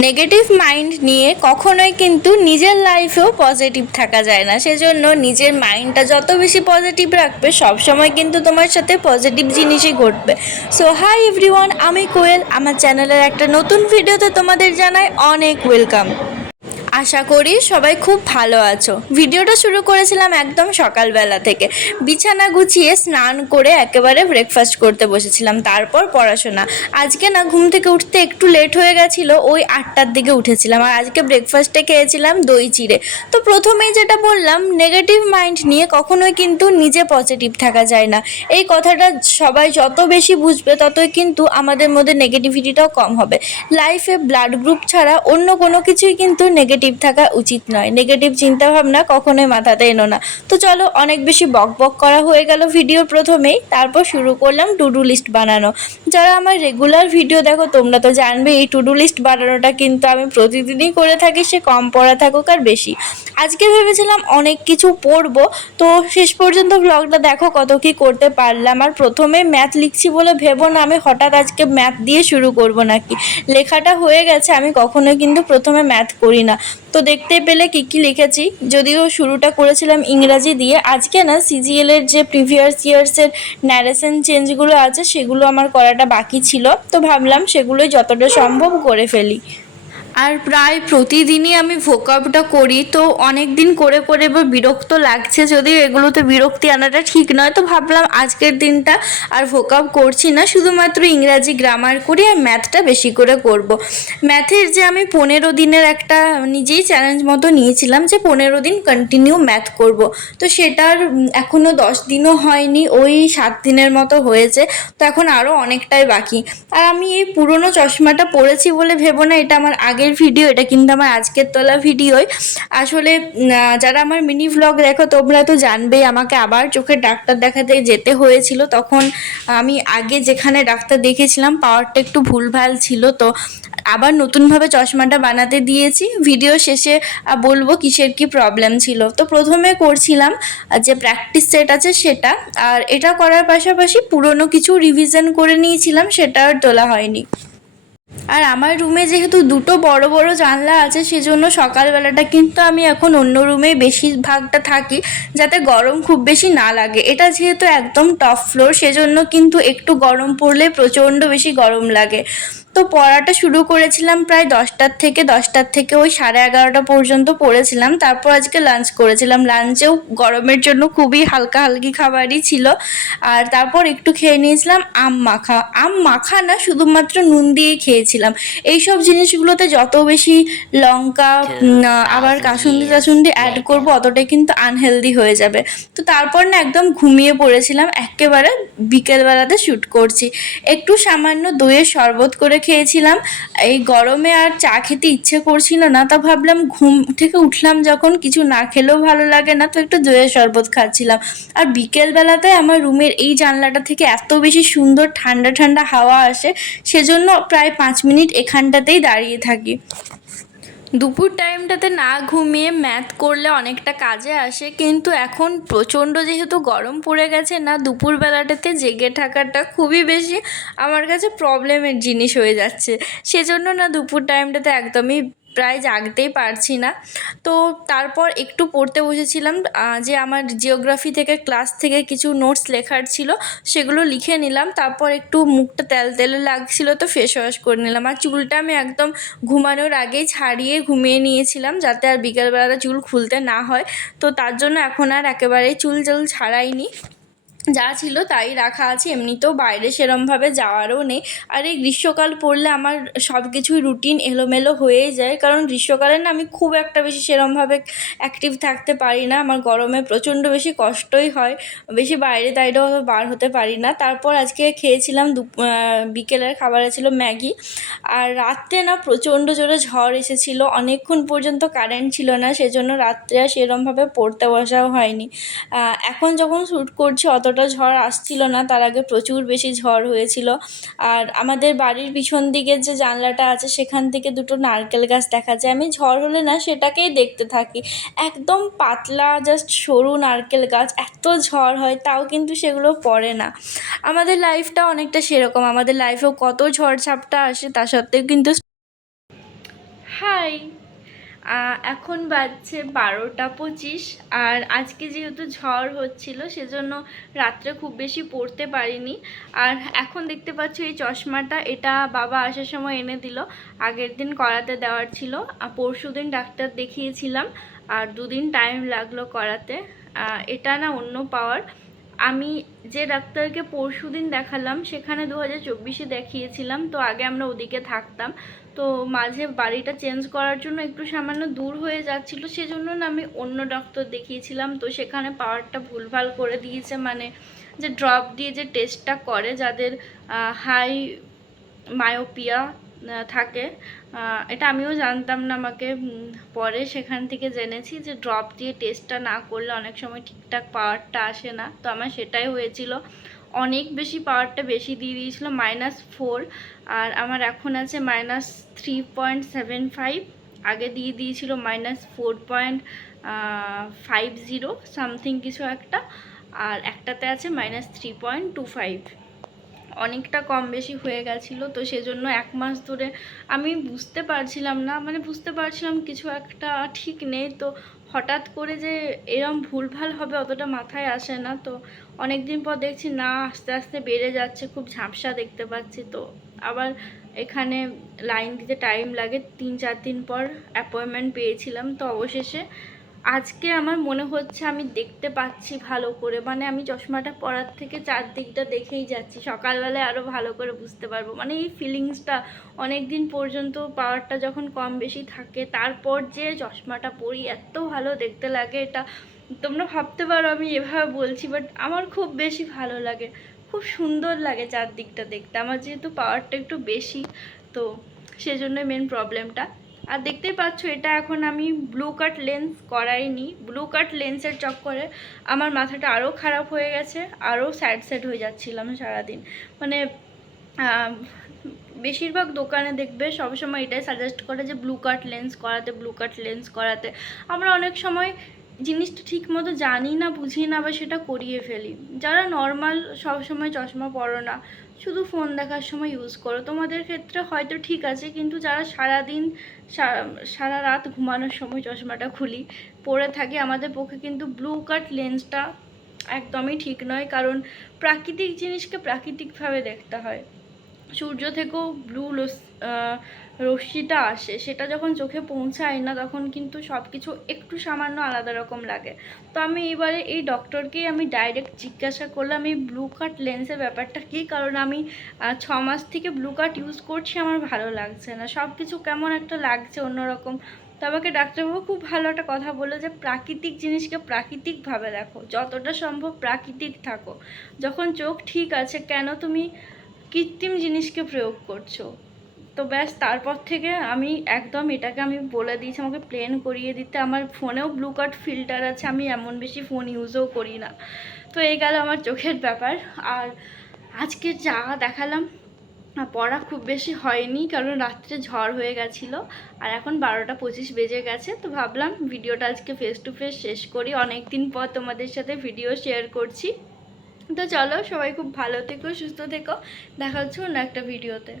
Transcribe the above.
Negative mind নিয়ে কখনোই কিন্তু নিজের লাইফেও পজিটিভ থাকা যায় না। সেজন্য নিজের মাইন্ডটা যত বেশি পজিটিভ রাখবে সবসময় কিন্তু তোমার সাথে পজিটিভ জিনিসই ঘটবে। সো হাই এভরিওয়ান, আমি কোয়েল। আমার চ্যানেলের একটা নতুন ভিডিওতে তোমাদের জানাই অনেক ওয়েলকাম। আশা করি সবাই খুব ভালো আছো। ভিডিওটা শুরু করেছিলাম একদম সকালবেলা থেকে। বিছানা গুছিয়ে স্নান করে একেবারে ব্রেকফাস্ট করতে বসেছিলাম, তারপর পড়াশোনা। আজকে না ঘুম থেকে উঠতে একটু লেট হয়ে গেছিলো, ওই 8টার দিকে উঠেছিলাম। আর আজকে ব্রেকফাস্টে খেয়েছিলাম দই চিড়ে। তো প্রথমেই যেটা বললাম, নেগেটিভ মাইন্ড নিয়ে কখনোই কিন্তু নিজে পজিটিভ থাকা যায় না। এই কথাটা সবাই যত বেশি বুঝবে ততই কিন্তু আমাদের মধ্যে নেগেটিভিটিটাও কম হবে। লাইফে ব্লাড গ্রুপ ছাড়া অন্য কোনো কিছুই কিন্তু নেগেটিভ থাকা উচিত নয়। নেগেটিভ চিন্তাভাবনা কখনোই মাথাতে এনো না। তো চলো, অনেক বেশি বক বক করা হয়ে গেল ভিডিওর প্রথমেই। তারপর শুরু করলাম টু ডু লিস্ট বানানো। যারা আমার রেগুলার ভিডিও দেখো তোমরা তো জানবে এই টু ডু লিস্ট বানানোটা কিন্তু আমি প্রতিদিনই করে থাকি, সে কম পড়া থাকুক আর বেশি। আজকে ভেবেছিলাম অনেক কিছু পড়বো, তো শেষ পর্যন্ত ব্লগটা দেখো কত কি করতে পারলাম। আর প্রথমে ম্যাথ লিখছি বলে ভেবো না আমি হঠাৎ আজকে ম্যাথ দিয়ে শুরু করব নাকি। লেখাটা হয়ে গেছে, আমি কখনোই কিন্তু প্রথমে ম্যাথ করি না। তো দেখতে পেলে কী কী লিখেছি। যদিও শুরুটা করেছিলাম ইংরাজি দিয়ে, আজকে না সিজিএল এর যে প্রিভিয়াস ইয়ার্সের ন্যারেশন চেঞ্জগুলো আছে সেগুলো আমার করাটা বাকি ছিল, তো ভাবলাম সেগুলোই যতটা সম্ভব করে ফেলি। আর প্রায় প্রতিদিনই আমি ভোকাবটা করি, তো অনেক দিন করে করে এবার বিরক্ত লাগছে। যদিও এগুলোতে বিরক্তি আনাটা ঠিক নয়, তো ভাবলাম আজকের দিনটা আর ভোকাব করছি না, শুধুমাত্র ইংরাজি গ্রামার করি আর ম্যাথটা বেশি করে করব। ম্যাথের যে আমি 15 দিনের একটা নিজেই চ্যালেঞ্জ মতো নিয়েছিলাম যে 15 দিন কন্টিনিউ ম্যাথ করব, তো সেটার এখনও 10 দিনও হয়নি, ওই 7 দিনের মতো হয়েছে। তো এখন আরও অনেকটাই বাকি। আর আমি এই পুরনো চশমাটা পরেছি বলে ভেবো না এটা আমার আগের ভিডিও, এটা কিন্তু আমার আজকের তোলা ভিডিওই। আসলে যারা আমার মিনি ভ্লগ দেখো তোমরা তো জানবেই আমাকে আবার চোখের ডাক্তার দেখাতে যেতে হয়েছিল। তখন আমি আগে যেখানে ডাক্তার দেখিয়েছিলাম পাওয়ারটা একটু ভুলভাল ছিল, তো আবার নতুনভাবে চশমাটা বানাতে দিয়েছি। ভিডিও শেষে বলবো কিসের কি প্রবলেম ছিল। তো প্রথমে করছিলাম যে প্র্যাকটিস সেট আছে সেটা, আর এটা করার পাশাপাশি পুরনো কিছু রিভিশন করে নিয়েছিলাম, সেটা আর তোলা হয়নি। আর আমার রুমে যেহেতু দুটো বড় বড় জানলা আছে সেজন্য সকালবেলাটা কিন্তু আমি এখন অন্য রুমেই বেশিরভাগটা থাকি, যাতে গরম খুব বেশি না লাগে। এটা যেহেতু একদম টপ ফ্লোর সেজন্য কিন্তু একটু গরম পড়লে প্রচণ্ড বেশি গরম লাগে। তো পড়াটা শুরু করেছিলাম প্রায় 10টার থেকে ওই 11:30 পর্যন্ত পড়েছিলাম। তারপর আজকে লাঞ্চ করেছিলাম, লাঞ্চেও গরমের জন্য খুবই হালকা হালকি খাবারই ছিল। আর তারপর একটু খেয়ে নিয়েছিলাম আম মাখা না, শুধুমাত্র নুন দিয়েই খেয়েছিলাম। এইসব জিনিসগুলোতে যত বেশি লঙ্কা আবার কাসুন্দি টাসুন্দি অ্যাড করবো অতটাই কিন্তু আনহেলদি হয়ে যাবে। তো তারপর না একদম ঘুমিয়ে পড়েছিলাম, একেবারে বিকেলবেলাতে শ্যুট করছি। একটু সামান্য দইয়ের শরবত করে খেয়েছিলাম। এই গরমে আর চা খেতে ইচ্ছে করছিল না, তা ভাবলাম ঘুম থেকে উঠলাম যখন কিছু না খেলেও ভালো লাগে না, তো একটু দইয়ের শরবত খাচ্ছিলাম। আর বিকেলবেলাতে আমার রুমের এই জানলাটা থেকে এত বেশি সুন্দর ঠান্ডা ঠান্ডা হাওয়া আসে, সেজন্য প্রায় 5 মিনিট এখানটাতেই দাঁড়িয়ে থাকি। দুপুর টাইমটাতে না ঘুমিয়ে ম্যাথ করলে অনেকটা কাজে আসে, কিন্তু এখন প্রচণ্ড যেহেতু গরম পড়ে গেছে না, দুপুরবেলাটাতে জেগে থাকাটা খুবই বেশি আমার কাছে প্রবলেমের জিনিস হয়ে যাচ্ছে। সেজন্য না দুপুর টাইমটাতে একদমই প্রায় জাগতেই পারছি না। তো তারপর একটু পড়তে বসেছিলাম, যে আমার জিওগ্রাফি থেকে ক্লাস থেকে কিছু নোটস লেখার ছিল সেগুলো লিখে নিলাম। তারপর একটু মুখটা তেলতেলে লাগছিল, তো ফেস ওয়াশ করে নিলাম। আর চুলটা আমি একদম ঘুমানোর আগেই ছাড়িয়ে ঘুমিয়ে নিয়েছিলাম, যাতে আর বিকেলবেলাটা চুল খুলতে না হয়। তো তার জন্য এখন আর একেবারেই চুল ছাড়াইনি, যা ছিল তাই রাখা আছে। এমনিতেও বাইরে সেরমভাবে যাওয়ারও নেই। আর এই গ্রীষ্মকাল পড়লে আমার সব কিছুই রুটিন এলোমেলো হয়েই যায়, কারণ গ্রীষ্মকালে না আমি খুব একটা বেশি সেরমভাবে অ্যাক্টিভ থাকতে পারি না। আমার গরমে প্রচণ্ড বেশি কষ্টই হয়, বেশি বাইরে টাইরেও বার হতে পারি না। তারপর আজকে খেয়েছিলাম বিকেলের খাবারে ছিল ম্যাগি। আর রাত্রে না প্রচণ্ড জোরে ঝড় এসেছিল, অনেকক্ষণ পর্যন্ত কারেন্ট ছিল না, সেজন্য রাত্রে আর সেরমভাবে পড়তে বসাও হয়নি। এখন যখন শ্যুট করছি অতটা ঝড় আসছিল না, তার আগে প্রচুর বেশি ঝড় হয়েছিল। আর আমাদের বাড়ির পিছন দিকের যে জানলাটা আছে সেখান থেকে দুটো নারকেল গাছ দেখা যায়। আমি ঝড় হলে না সেটাকেই দেখতে থাকি, একদম পাতলা জাস্ট সরু নারকেল গাছ, এত ঝড় হয় তাও কিন্তু সেগুলো পড়ে না। আমাদের লাইফটা অনেকটা সেরকম, আমাদের লাইফেও কত ঝড় ঝাপটা আসে, তা সত্ত্বেও কিন্তু হাই, এখন বাজছে 12টা 25। আর আজকে যেহেতু ঝড় হচ্ছিল সেজন্য রাত্রে খুব বেশি পড়তে পারিনি। আর এখন দেখতে পাচ্ছ এই চশমাটা, এটা বাবা আসার সময় এনে দিল। আগের দিন করাতে দেওয়ার ছিল, পরশু দিন ডাক্তার দেখিয়েছিলাম আর 2 দিন টাইম লাগলো করাতে। এটা না অন্য পাওয়ার। আমি যে ডাক্তারকে পরশুদিন দেখালাম সেখানে 2024-এ দেখিয়েছিলাম, তো আগে আমরা ওদিকে থাকতাম। তো মাঝে বাড়িটা চেঞ্জ করার জন্য একটু সামান্য দূর হয়ে যাচ্ছিলো, সেজন্য না আমি অন্য ডক্টর দেখিয়েছিলাম। তো সেখানে পাওয়ারটা ভুলভাল করে দিয়েছে, মানে যে ড্রপ দিয়ে যে টেস্টটা করে যাদের হাই মায়োপিয়া থাকে, এটা আমিও জানতাম না, আমাকে পরে সেখান থেকে জেনেছি যে ড্রপ দিয়ে টেস্টটা না করলে অনেক সময় ঠিকঠাক পাওয়ারটা আসে না। তো আমার সেটাই হয়েছিল, অনেক বেশি পাওয়ারটা বেশি দিয়ে দিয়েছিল, -4। আর আমার এখন আছে -3.75, আগে দিয়ে দিয়েছিল -4.50 সামথিং কিছু একটা, আর একটাতে আছে -3.25। অনেকটা কম বেশি হয়ে গেছিলো। তো সেজন্য 1 মাস ধরে আমি বুঝতে পারছিলাম না, মানে বুঝতে পারছিলাম কিছু একটা ঠিক নেই। তো হঠাৎ করে যে এরম ভুলভাল হবে অতটা মাথায় আসে না। তো অনেক দিন পর দেখছি না, আস্তে আস্তে বেড়ে যাচ্ছে, খুব ঝাপসা দেখতে পাচ্ছি। তো আবার এখানে লাইন দিতে টাইম লাগে, 3-4 দিন পর অ্যাপয়েন্টমেন্ট পেয়েছিলাম। তো অবশেষে আজকে আমার মনে হচ্ছে আমি দেখতে পাচ্ছি ভালো করে, মানে আমি চশমাটা পরার থেকে চারদিকটা দেখেই যাচ্ছি, সকালবেলায় আরও ভালো করে বুঝতে পারবো। মানে এই ফিলিংসটা অনেক দিন পর্যন্ত পাওয়ারটা যখন কম বেশি থাকে, তারপর যে চশমাটা পরি এত ভালো দেখতে লাগে, এটা তোমরা ভাবতে পারো আমি এভাবে বলছি, বাট আমার খুব বেশি ভালো লাগে, খুব সুন্দর লাগে চারদিকটা দেখতে। আমার যেহেতু পাওয়ারটা একটু বেশি, তো সেজন্যই মেন প্রবলেমটা। আর দেখতেই পাচ্ছ এটা এখন আমি ব্লু কাট লেন্স করাইনি, ব্লু কাট লেন্সের চক্করে আমার মাথাটা আরও খারাপ হয়ে গেছে, আরও স্যাড হয়ে যাচ্ছিলাম সারাদিন। মানে বেশিরভাগ দোকানে দেখবে সবসময় এটাই সাজেস্ট করে যে ব্লু কাট লেন্স করাতে, ব্লু কাট লেন্স করাতে। আমরা অনেক সময় জিনিসটা ঠিক মতো জানি না, বুঝি না, বা সেটা করিয়ে ফেলি। যারা নর্মাল সবসময় চশমা পরো না, শুধু ফোন দেখার সময় ইউজ করো, তোমাদের ক্ষেত্রে হয়তো ঠিক আছে। কিন্তু যারা সারাদিন সারা রাত ঘুমানোর সময় চশমাটা খুলি পরে থাকি, আমাদের পক্ষে কিন্তু ব্লু কাট লেন্সটা একদমই ঠিক নয়। কারণ প্রাকৃতিক জিনিসকে প্রাকৃতিকভাবে দেখতে হয়। সূর্য থেকেও ব্লু রশ্মিটা আসে, সেটা যখন চোখে পৌঁছায় না তখন কিন্তু সব কিছু একটু সামান্য আলাদা রকম লাগে। তো আমি এবারে এই ডক্টরকেই আমি ডাইরেক্ট জিজ্ঞাসা করলাম এই ব্লু কাট লেন্সের ব্যাপারটা কী, কারণ আমি 6 মাস থেকে ব্লু কাট ইউজ করছি, আমার ভালো লাগছে না, সব কিছু কেমন একটা লাগছে অন্যরকম। তো আমাকে ডাক্তারবাবু খুব ভালো একটা কথা বললো যে প্রাকৃতিক জিনিসকে প্রাকৃতিকভাবে দেখো, যতটা সম্ভব প্রাকৃতিক থাকো। যখন চোখ ঠিক আছে, কেন তুমি কৃত্রিম জিনিসকে প্রয়োগ করছো? তো ব্যাস তারপর থেকে আমি একদম এটাকে আমি বলে দিয়েছি আমাকে প্লেন করিয়ে দিতে। আমার ফোনেও ব্লু কাট ফিল্টার আছে, আমি এমন বেশি ফোন ইউজও করি না। তো এই গেল আমার চোখের ব্যাপার। আর আজকে যা দেখালাম, পড়া খুব বেশি হয়নি কারণ রাত্রে ঝড় হয়ে গেছিলো। আর এখন 12টা 25 বেজে গেছে। তো ভাবলাম ভিডিওটা আজকে ফেস টু ফেস শেষ করি, অনেক দিন পর তোমাদের সাথে ভিডিও শেয়ার করছি। তো চলো, সবাই খুব ভালো থেকো, সুস্থ থেকো, দেখা হচ্ছে অন্য একটা ভিডিওতে।